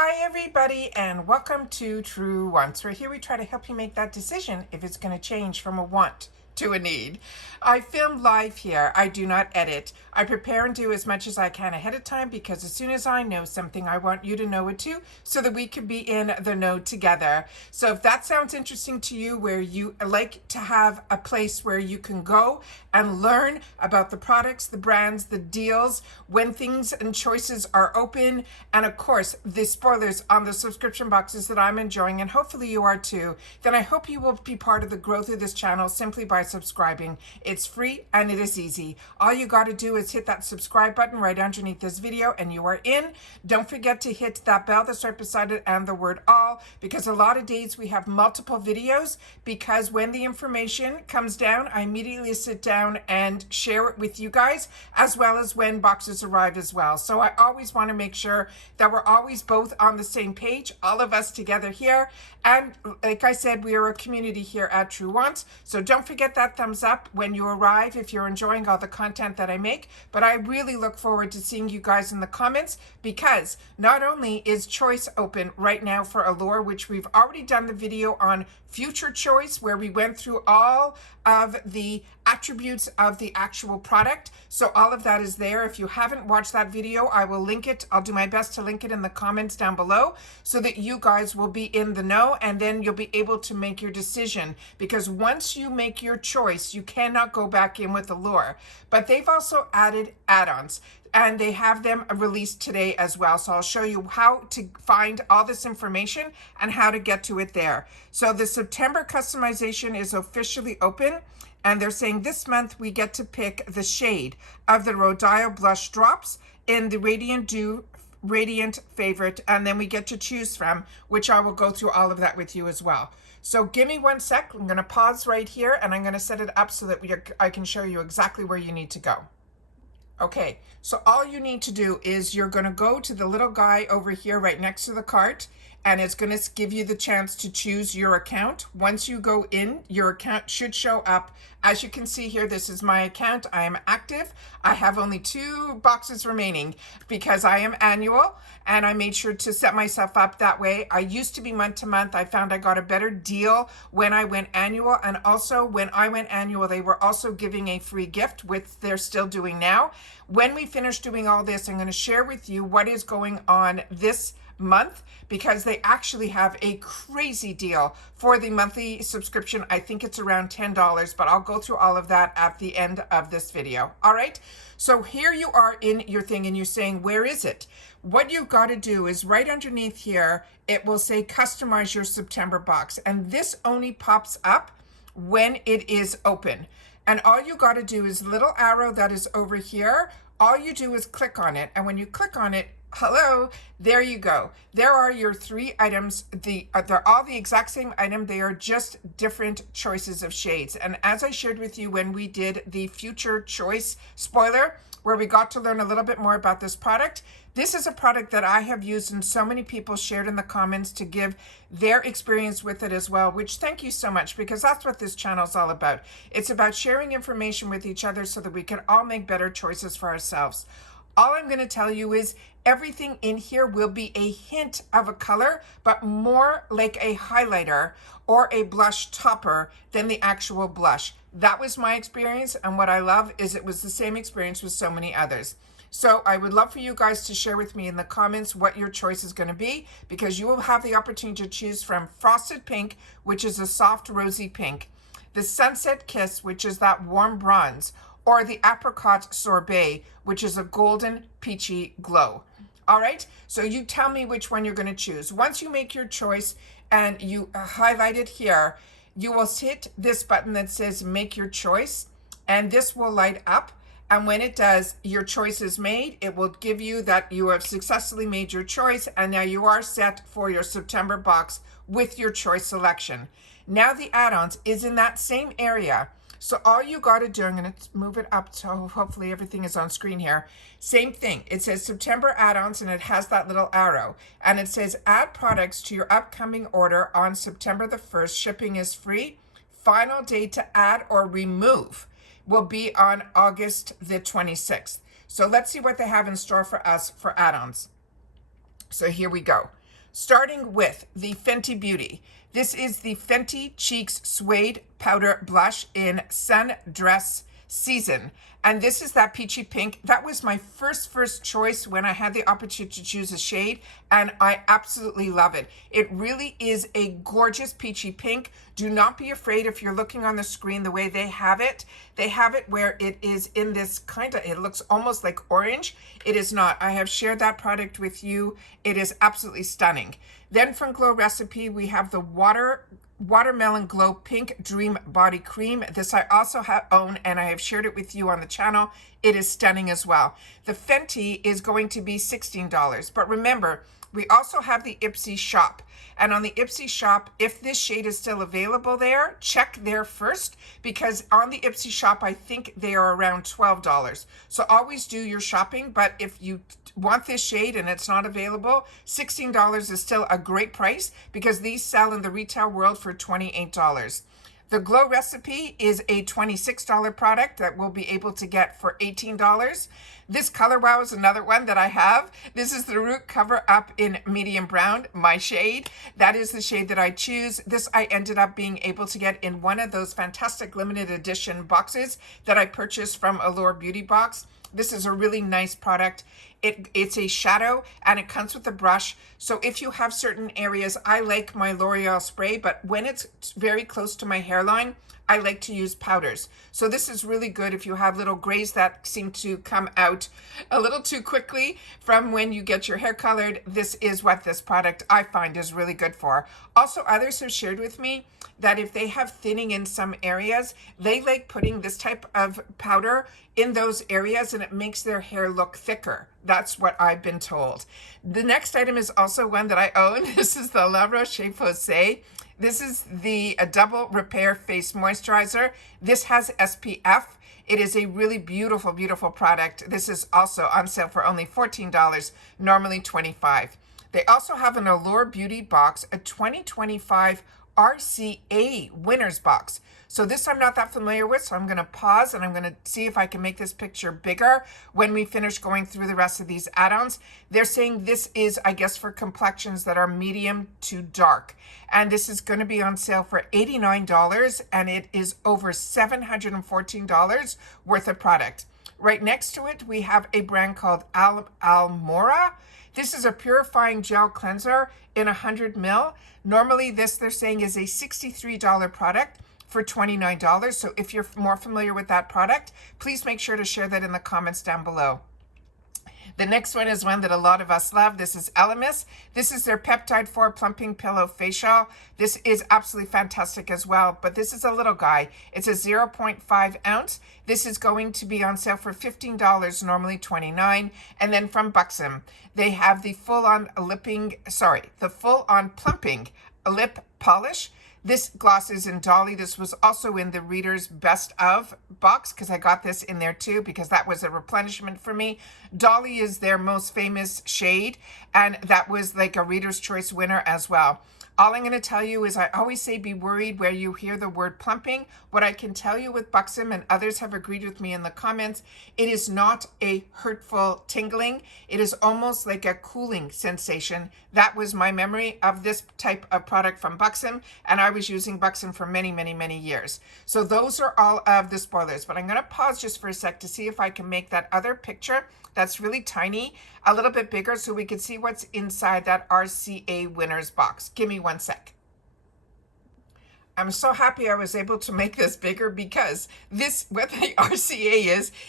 Hi everybody and welcome to Truewants, where here we try to help you make that decision if it's going to change from a want to a need. I film live here. I do not edit. I prepare and do as much as I can ahead of time because as soon as I know something, I want you to know it too, so that we can be in the know together. So if that sounds interesting to you, where you like to have a place where you can go and learn about the products, the brands, the deals, when things and choices are open, and of course the spoilers on the subscription boxes that I'm enjoying, and hopefully you are too, then I hope you will be part of the growth of this channel simply by subscribing. It's free and it is easy. All you got to do is hit that subscribe button right underneath this video and you are in. Don't forget to hit that bell that's right beside it and the word all, because a lot of days we have multiple videos, because when the information comes down, I immediately sit down and share it with you guys, as well as when boxes arrive as well. So I always want to make sure that we're always both on the same page, all of us together here. And like I said, we are a community here at Truewants. So don't forget that thumbs up when you arrive if you're enjoying all the content that I make. But I really look forward to seeing you guys in the comments, because not only is choice open right now for Allure, which we've already done the video on future choice, where we went through all of the attributes of the actual product. So all of that is there. If you haven't watched that video, I will link it. I'll do my best to link it in the comments down below so that you guys will be in the know, and then you'll be able to make your decision, because once you make your choice, you cannot go back in with Allure. But they've also added add-ons, and they have them released today as well. So I'll show you how to find all this information and how to get to it there. So the September customization is officially open, and they're saying this month we get to pick the shade of the Rodial Blush Drops in the Radiant Dew Radiant Favorite, and then we get to choose from, which I will go through all of that with you as well. So give me 1 sec. I'm going to pause right here and I'm going to set it up so that I can show you exactly where you need to go. Okay, so all you need to do is you're going to go to the little guy over here right next to the cart, and it's going to give you the chance to choose your account. Once you go in, your account should show up. As you can see here, this is my account. I am active. I have only 2 boxes remaining because I am annual, and I made sure to set myself up that way. I used to be month to month. I found I got a better deal when I went annual, and also when I went annual, they were also giving a free gift, which they're still doing now. When we finish doing all this, I'm going to share with you what is going on this month, because they actually have a crazy deal for the monthly subscription. I think it's around $10, but I'll go through all of that at the end of this video. All right, so here you are in your thing and you're saying, where is it? What you've got to do is right underneath here, it will say customize your September box, and this only pops up when it is open. And all you got to do is little arrow that is over here. All you do is click on it, and when you click on it, hello, there you go. There are your 3 items. They're all the exact same item. They are just different choices of shades. And as I shared with you when we did the future choice spoiler, where we got to learn a little bit more about this product, this is a product that I have used and so many people shared in the comments to give their experience with it as well, which thank you so much, because that's what this channel is all about. It's about sharing information with each other so that we can all make better choices for ourselves. All I'm going to tell you is everything in here will be a hint of a color, but more like a highlighter or a blush topper than the actual blush. That was my experience, and what I love is it was the same experience with so many others. So I would love for you guys to share with me in the comments what your choice is going to be, because you will have the opportunity to choose from Frosted Pink, which is a soft rosy pink, the Sunset Kiss, which is that warm bronze, or the Apricot Sorbet, which is a golden peachy glow. All right, so you tell me which one you're going to choose. Once you make your choice and you highlight it here, you will hit this button that says make your choice, and this will light up. And when it does, your choice is made. It will give you that you have successfully made your choice, and now you are set for your September box with your choice selection. Now the add-ons is in that same area. So all you got to do, I'm going to move it up so hopefully everything is on screen here. Same thing. It says September add-ons, and it has that little arrow. And it says add products to your upcoming order on September the 1st. Shipping is free. Final day to add or remove will be on August the 26th. So let's see what they have in store for us for add-ons. So here we go. starting with the Fenty Beauty. This is the Fenty Cheeks Suede Powder Blush in Sundress Season. And this is that peachy pink. That was my first choice when I had the opportunity to choose a shade, and I absolutely love it. It really is a gorgeous peachy pink. Do not be afraid if you're looking on the screen the way they have it. They have it where it is in this kind of, it looks almost like orange. It is not. I have shared that product with you. It is absolutely stunning. Then from Glow Recipe, we have the Watermelon Glow Pink Dream Body Cream. This I also own, and I have shared it with you on the channel. It is stunning as well. The Fenty is going to be $16, but remember, we also have the Ipsy shop. And on the Ipsy shop, if this shade is still available there, check there first, because on the Ipsy shop, I think they are around $12. So always do your shopping, but if you want this shade and it's not available, $16 is still a great price, because these sell in the retail world for $28. The Glow Recipe is a $26 product that we'll be able to get for $18. This Color Wow is another one that I have. This is the Root Cover Up in Medium Brown, my shade. That is the shade that I choose. This I ended up being able to get in one of those fantastic limited edition boxes that I purchased from Allure Beauty Box. This is a really nice product. It's a shadow, and it comes with a brush. So if you have certain areas, I like my L'Oreal spray, but when it's very close to my hairline, I like to use powders. So this is really good if you have little grays that seem to come out a little too quickly from when you get your hair colored. This is what this product I find is really good for. Also, others have shared with me that if they have thinning in some areas, they like putting this type of powder in those areas, and it makes their hair look thicker. That's what I've been told. The next item is also one that I own. This is the La Roche-Posay. This is the Double Repair Face Moisturizer. This has SPF. It is a really beautiful, beautiful product. This is also on sale for only $14, normally $25. They also have an Allure Beauty Box, a 2025 RCA Winners Box. So this I'm not that familiar with, so I'm going to pause and I'm going to see if I can make this picture bigger when we finish going through the rest of these add-ons. They're saying this is, I guess, for complexions that are medium to dark. And this is going to be on sale for $89, and it is over $714 worth of product. Right next to it, we have a brand called Almora. This is a purifying gel cleanser in 100 ml. Normally this, they're saying, is a $63 product for $29. So if you're more familiar with that product, please make sure to share that in the comments down below. The next one is one that a lot of us love. This is Elemis. This is their Peptide 4 Plumping Pillow Facial. This is absolutely fantastic as well, but this is a little guy. It's a 0.5 ounce. This is going to be on sale for $15, normally $29. And then from Buxom, they have the full-on plumping lip polish. This gloss is in Dolly. This was also in the Reader's Best Of box, because I got this in there too, because that was a replenishment for me. Dolly is their most famous shade, and that was like a Reader's Choice winner as well. All I'm going to tell you is I always say be worried where you hear the word plumping. What I can tell you with Buxom, and others have agreed with me in the comments, it is not a hurtful tingling. It is almost like a cooling sensation. That was my memory of this type of product from Buxom, and I was using Buxom for many, many, many years. So those are all of the spoilers, but I'm going to pause just for a sec to see if I can make that other picture that's really tiny a little bit bigger so we can see what's inside that RCA Winners box. Give me one sec. I'm so happy I was able to make this bigger, because this, what the RCA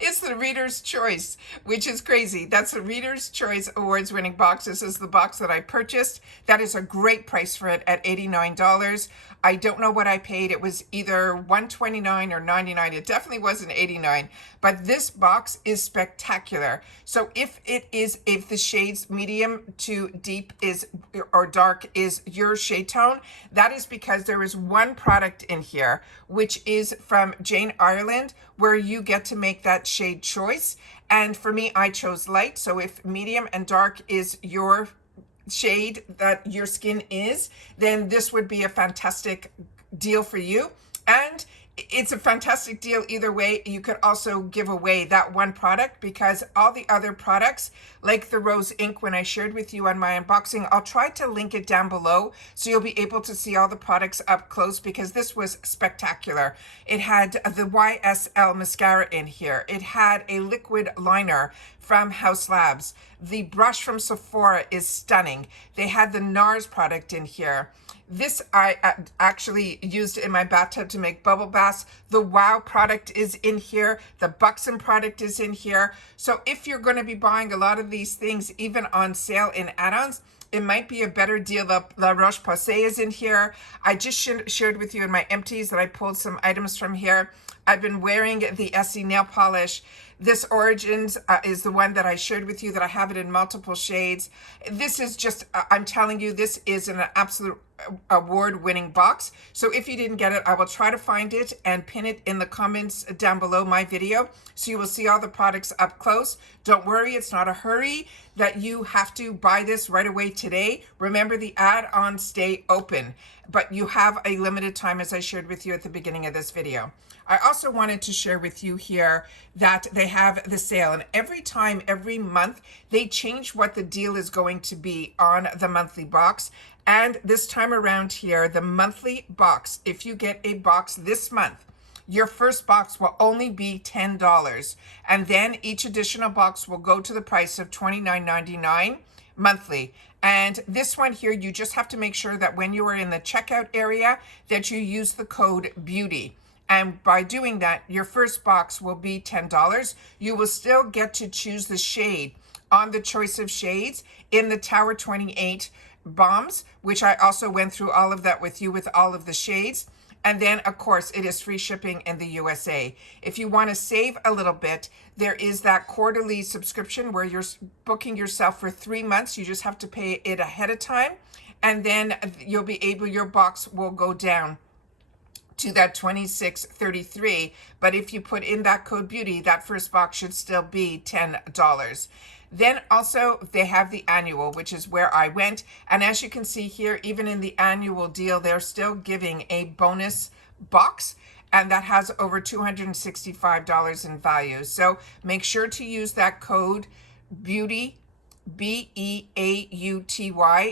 is the Reader's Choice, which is crazy. That's the Reader's Choice Awards winning box. This is the box that I purchased. That is a great price for it at $89. I don't know what I paid. It was either $129 or $99. It definitely wasn't $89, but this box is spectacular. So if the shades medium to deep is, or dark is your shade tone, that is because there is one product in here, which is from Jane Ireland, where you get to make that shade choice. And for me, I chose light. So if medium and dark is your shade that your skin is, then this would be a fantastic deal for you. And it's a fantastic deal either way. You could also give away that one product, because all the other products, like the rose ink when I shared with you on my unboxing. I'll try to link it down below so you'll be able to see all the products up close, because this was spectacular. It had the YSL mascara in here. It had a liquid liner from House Labs. The brush from Sephora is stunning. They had the NARS product in here. This I actually used in my bathtub to make bubble baths. The Wow product is in here. The Buxom product is in here. So if you're going to be buying a lot of these things, even on sale in Addons, it might be a better deal. The La Roche-Posay is in here. I just shared with you in my empties that I pulled some items from here. I've been wearing the Essie nail polish. This Origins is the one that I shared with you, that I have it in multiple shades. This is just, I'm telling you, this is an absolute award-winning box. So if you didn't get it, I will try to find it and pin it in the comments down below my video, so you will see all the products up close. Don't worry, it's not a hurry that you have to buy this right away today. Remember, the add-ons stay open, but you have a limited time, as I shared with you at the beginning of this video. I also wanted to share with you here that they have the sale, and every month, they change what the deal is going to be on the monthly box. And this time around here, the monthly box, if you get a box this month, your first box will only be $10. And then each additional box will go to the price of $29.99 monthly. And this one here, you just have to make sure that when you are in the checkout area, that you use the code BEAUTY. And by doing that, your first box will be $10. You will still get to choose the shade on the choice of shades in the Tower 28 bombs, which I also went through all of that with you with all of the shades. And then, of course, it is free shipping in the USA. If you want to save a little bit, there is that quarterly subscription where you're booking yourself for 3 months. You just have to pay it ahead of time. And then you'll be able, your box will go down to that $26.33. But if you put in that code BEAUTY, that first box should still be $10. Then also they have the annual, which is where I went. And as you can see here, even in the annual deal, they're still giving a bonus box, and that has over $265 in value. So make sure to use that code BEAUTY, BEAUTY,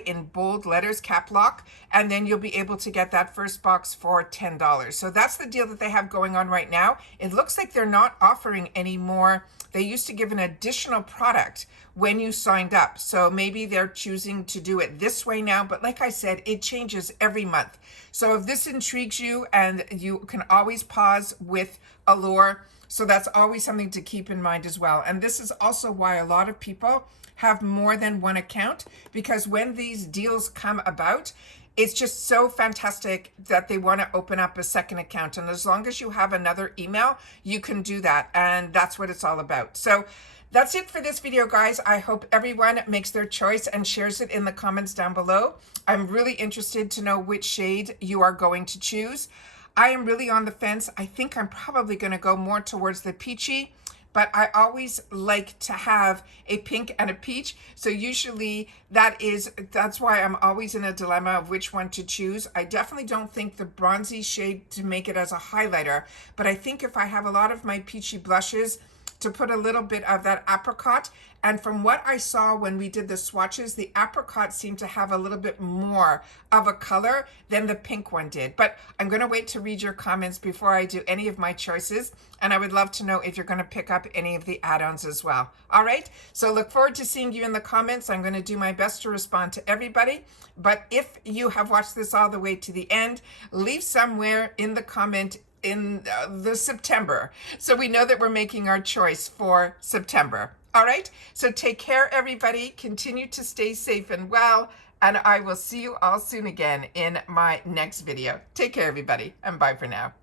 in bold letters, cap lock, and then you'll be able to get that first box for $10. So that's the deal that they have going on right now. It looks like they're not offering any more. They used to give an additional product when you signed up. So maybe they're choosing to do it this way now. But like I said, it changes every month. So if this intrigues you, and you can always pause with Allure. So that's always something to keep in mind as well. And this is also why a lot of people have more than one account, because when these deals come about, it's just so fantastic that they want to open up a second account. And as long as you have another email, you can do that. And that's what it's all about. So that's it for this video, guys. I hope everyone makes their choice and shares it in the comments down below. I'm really interested to know which shade you are going to choose. I am really on the fence. I think I'm probably going to go more towards the peachy, but I always like to have a pink and a peach. So usually that's why I'm always in a dilemma of which one to choose. I definitely don't think the bronzy shade to make it as a highlighter, but I think if I have a lot of my peachy blushes, to put a little bit of that apricot. And from what I saw when we did the swatches, the apricot seemed to have a little bit more of a color than the pink one did. But I'm going to wait to read your comments before I do any of my choices. And I would love to know if you're going to pick up any of the add-ons as well. All right. So look forward to seeing you in the comments. I'm going to do my best to respond to everybody. But if you have watched this all the way to the end, leave somewhere in the comment in the September, so we know that we're making our choice for September. All right, so take care, everybody. Continue to stay safe and well, and I will see you all soon again in my next video. Take care, everybody, and bye for now.